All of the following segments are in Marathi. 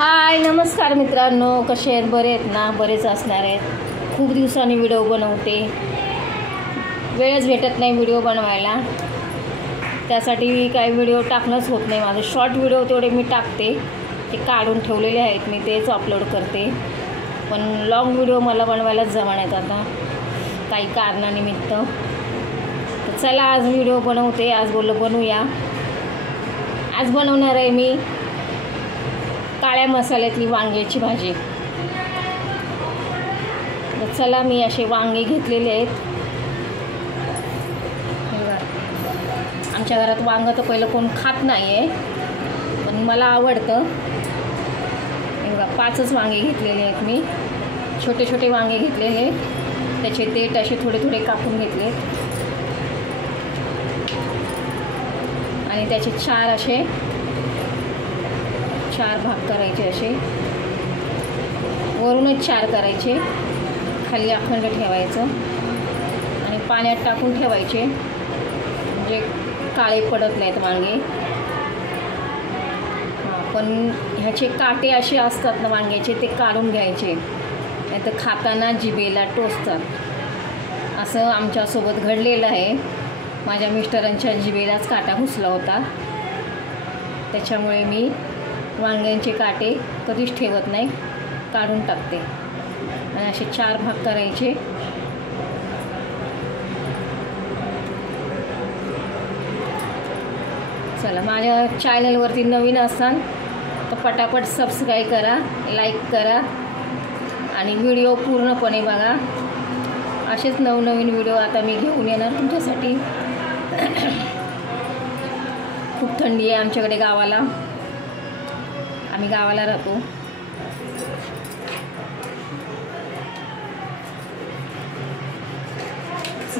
हाय नमस्कार मित्रांनो, कसे आहेत? बरे आहेत ना? बरेच असणार आहेत. खूप दिवसांनी व्हिडिओ बनवते, वेळच भेटत नाही व्हिडिओ बनवायला, त्यासाठी काही व्हिडिओ टाकणंच होत नाही. माझे शॉर्ट व्हिडिओ तेवढे मी टाकते, ते काढून ठेवलेले आहेत, मी तेच अपलोड करते. पण लॉंग व्हिडिओ मला बनवायलाच जमण्यात आता काही कारणानिमित्त. तर चला आज व्हिडिओ बनवते. आज बनवूया. आज बनवणार आहे मी काळ्या मसाल्यातली वांग्याची भाजी. तर चला, मी असे वांगे घेतलेले आहेत. आमच्या घरात वांगं तर पहिलं कोण खात नाही आहे, पण मला आवडतं. हे बघा, 5च वांगे घेतलेले आहेत मी. छोटे छोटे वांगे घेतलेले, त्याचे देठ असे थोडे थोडे कापून घेतले आणि त्याचे 4 भाग करायचे. असे वरूनच 4 करायचे, खाली अखंड ठेवायचं आणि पाण्यात टाकून ठेवायचे, म्हणजे काळे पडत नाहीत वांगे. पण ह्याचे काटे असे असतात ना वांग्याचे, ते काढून घ्यायचे, नाही तर खाताना जिभेला टोचतात. असं आमच्यासोबत घडलेलं आहे. माझ्या मिस्टरांच्या जिभेलाच काटा घुसला होता, त्याच्यामुळे मी वांग्यांचे काटे कधीच ठेवत नाही, काढून टाकते. आणि असे 4 भाग करायचे. चला, माझ्या चॅनलवरती नवीन असाल तर पटापट सबस्क्राईब करा, लाईक करा आणि व्हिडिओ पूर्णपणे बघा. असेच नवनवीन व्हिडिओ आता मी घेऊन येणार तुमच्यासाठी. खूप थंडी आहे आमच्याकडे गावाला, आम्ही गावाला राहतो.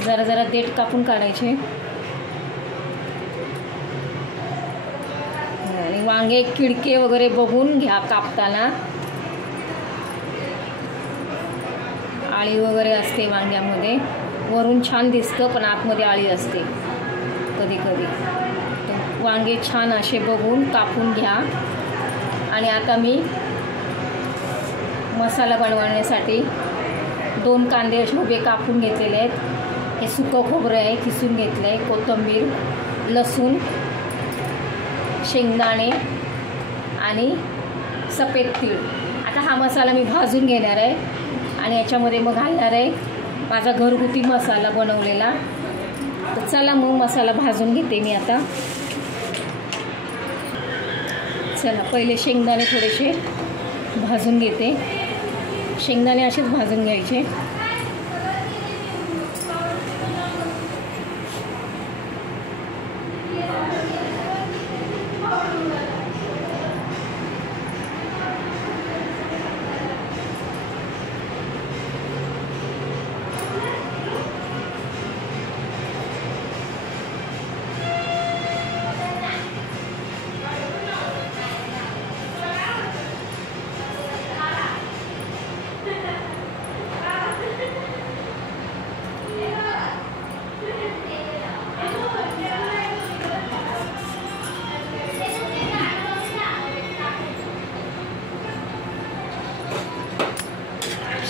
जरा जरा देठ कापून काढायचे आणि वांगे किडके वगैरे बघून घ्या कापताना. आळी वगैरे असते वांग्यामध्ये, वरून छान दिसतं पण आतमध्ये आळी असते कधी कधी. तर वांगे छान असे बघून कापून घ्या. आणि आता मी मसाला बनवण्यासाठी 2 कांदे असे उभे कापून घेतलेले आहेत. हे सुकं खोबरं आहे, किसून घेतलं आहे, कोथिंबीर, लसूण, शेंगदाणे आणि सफेद तीळ. आता हा मसाला मी भाजून घेणार आहे आणि याच्यामध्ये मग घालणार आहे माझा घरगुती मसाला बनवलेला. तर चला मग मसाला भाजून घेते मी आता. चला, पहिले शेंगदाणे थोडेसे भाजून घेते. शेंगदाणे असेच भाजून घ्यायचे.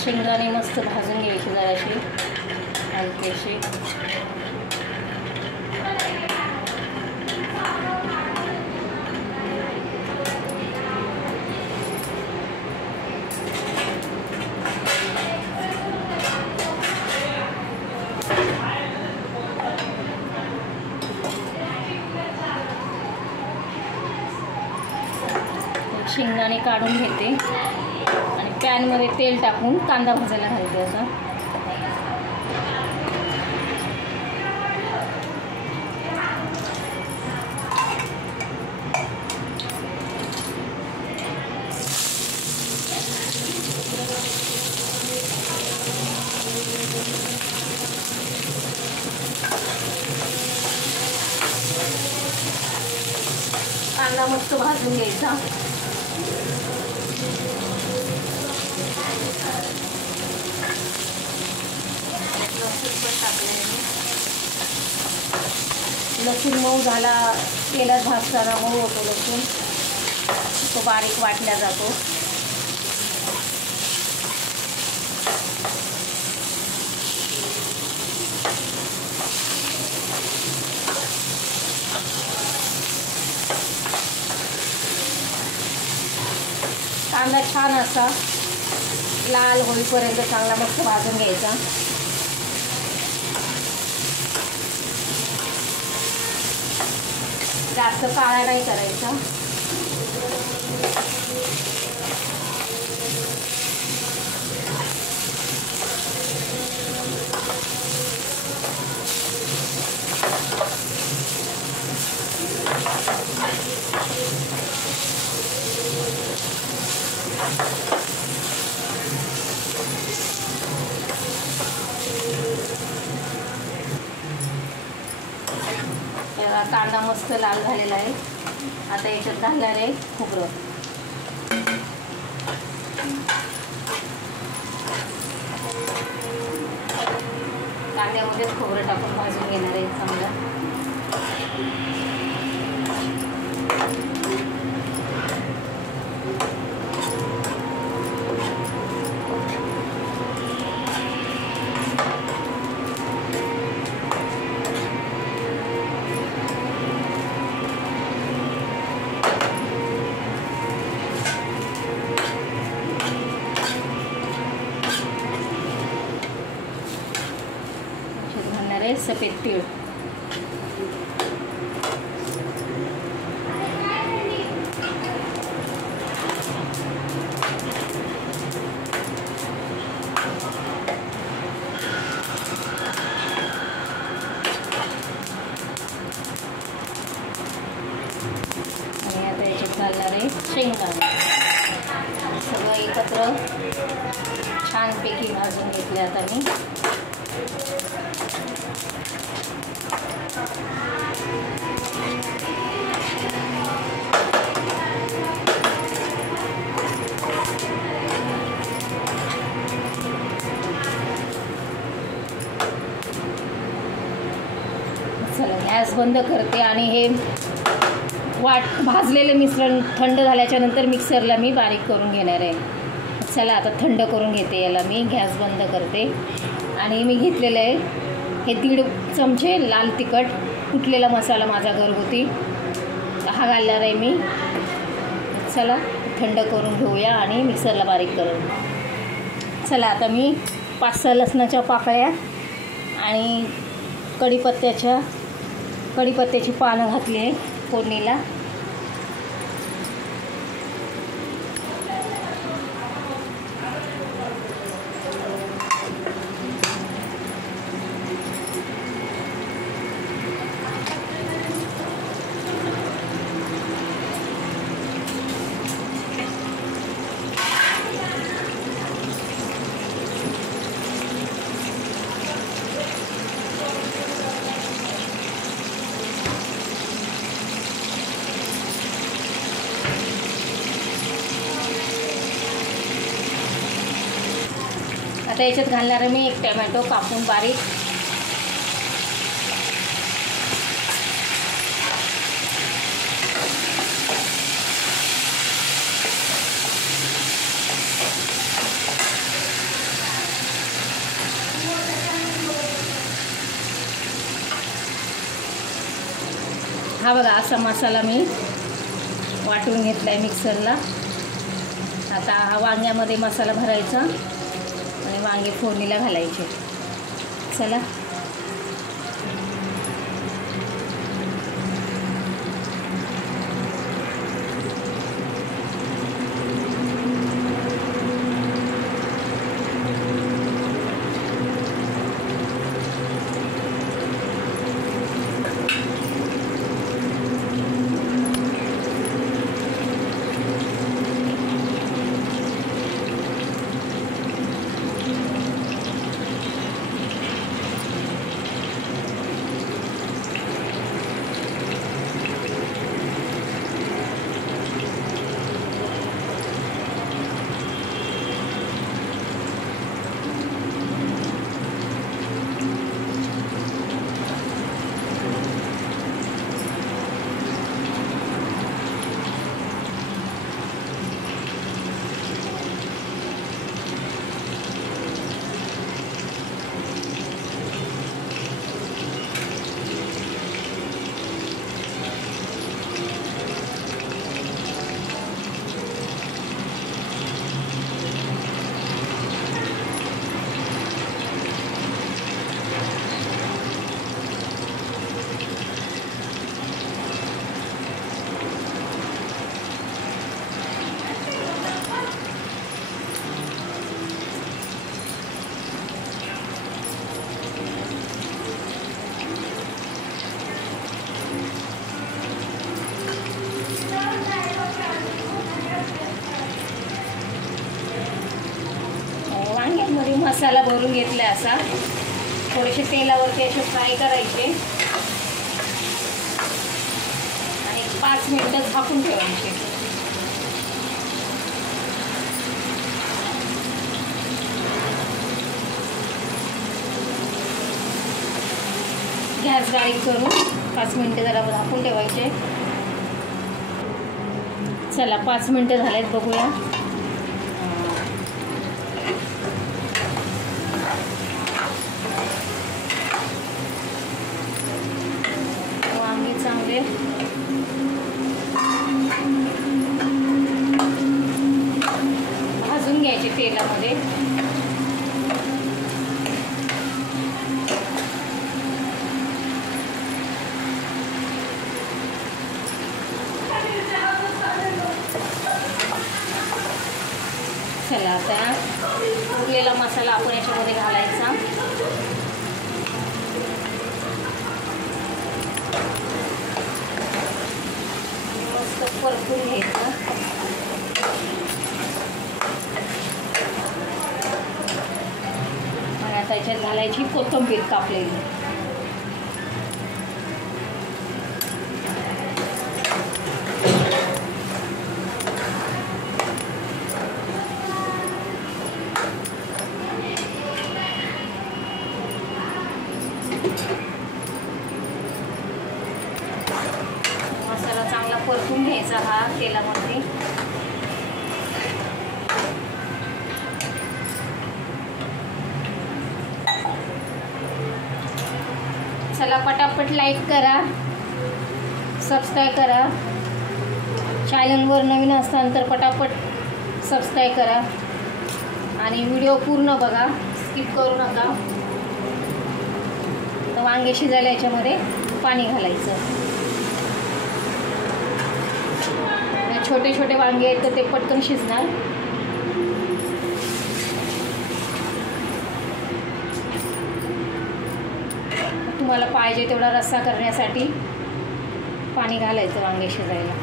शेंगदाणे मस्त भाजून घ्यायचे जराशी हलकेशी. शेंगदाणे काढून घेते आणि पॅनमध्ये तेल टाकून कांदा भाजायला घालते. आता कांदा मस्त भाजून घ्यायचा. लसूण मऊ झाला, तेलात भाजताना मऊ होतो लसूण. तो बारीक वाटला जातो. कांदा छान असा लाल होईपर्यंत चांगला मस्त भाजून घ्यायचा. जास्त काळा नाही करायचा. कांदा मस्त लाल झालेला आहे. आता याच्यात घालणार आहे खोबरं. कांद्यामध्येच खोबरं टाकून भाजून घेणार आहे चांगलं. सफेद तीळ. आणि आता याच्यात घालणार आहे शेंगदाणे. सगळं एकत्र छानपैकी भाजून घेतले आता मी. चला गॅस बंद करते आणि हे भाजलेलं मिश्रण थंड झाल्याच्या नंतर मिक्सरला मी बारीक करून घेणार आहे. चला आता थंड करून घेते याला मी. गॅस बंद करते आणि मी घेतलेलं आहे हे 1.5 चमचे लाल तिखट कुटलेला मसाला माझा घरगुती हा घालणार आहे मी. चला थंड करून घेऊया आणि मिक्सरला बारीक करून. चला आता मी 5-6 लसणाच्या पाकळ्या आणि कढीपत्त्याची पानं घातली आहे फोडणीला. आता याच्यात घालणार आहे मी 1 टोमॅटो कापून बारीक. हा बघा असा मसाला मी वाटून घेतला आहे मिक्सरला. आता हा वांग्यामध्ये मसाला भरायचा आणि वांगे फोडणीला घालायचे. चला मसाला भरून घेतला असा. थोडेसे तेलावरती असे फ्राय करायचे आणि 5 मिनिटं झाकून ठेवायचे. गॅस बारीक करून 5 मिनिटं जरा झाकून ठेवायचे. चला 5 मिनिटं झालेत, बघूया. वांगे चांगले भाजून घ्यायचे तेलामध्ये. चला आता उरलेला मसाला आपण याच्यामध्ये घालायचा. मस्त परतून घ्यायचं. आणि आता याच्यात घालायची कोथिंबीर कापलेली. मसाला चांगला परतून घ्यायचा हा तेलामध्ये. चला पटापट लाईक करा, सबस्क्राईब करा. चॅनलवर नवीन असताना तर पटापट सबस्क्राईब करा आणि व्हिडिओ पूर्ण बघा, स्किप करू नका. तर वांगे शिजायला याच्यामध्ये पाणी घालायचं. छोटे छोटे वांगे आहेत तर ते पटकन शिजणार. तुम्हाला पाहिजे तेवढा रस्सा करण्यासाठी पाणी घालायचं वांगे शिजायला.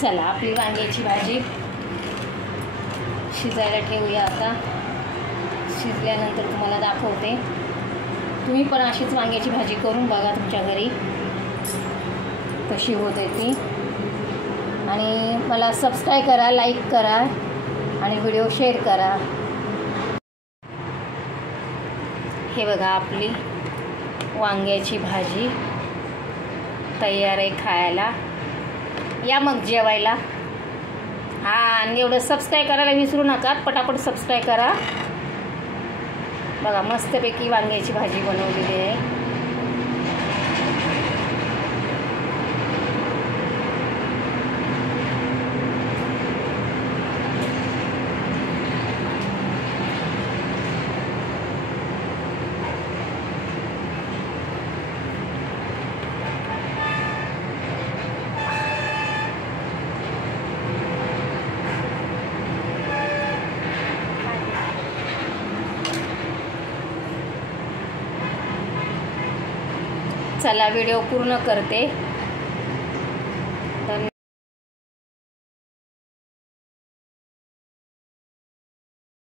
चला आपली वांग्याची भाजी शिजायला ठेवूया. आता शिजल्यानंतर तुम्हाला दाखवते. तुम्ही पण अशीच वांग्याची भाजी करून बघा तुमच्या घरी कशी होते ती. आणि मला सबस्क्राईब करा, लाईक करा आणि व्हिडिओ शेअर करा. हे बघा आपली वांग्याची भाजी तयार आहे खायला. या मग जेवायला. आणि एवढं सबस्क्राईब करायला विसरू नका. पटापट सबस्क्राईब करा. बघा मस्तपैकी वांग्याची भाजी बनवलेली आहे. चला व्हिडिओ पूर्ण करते.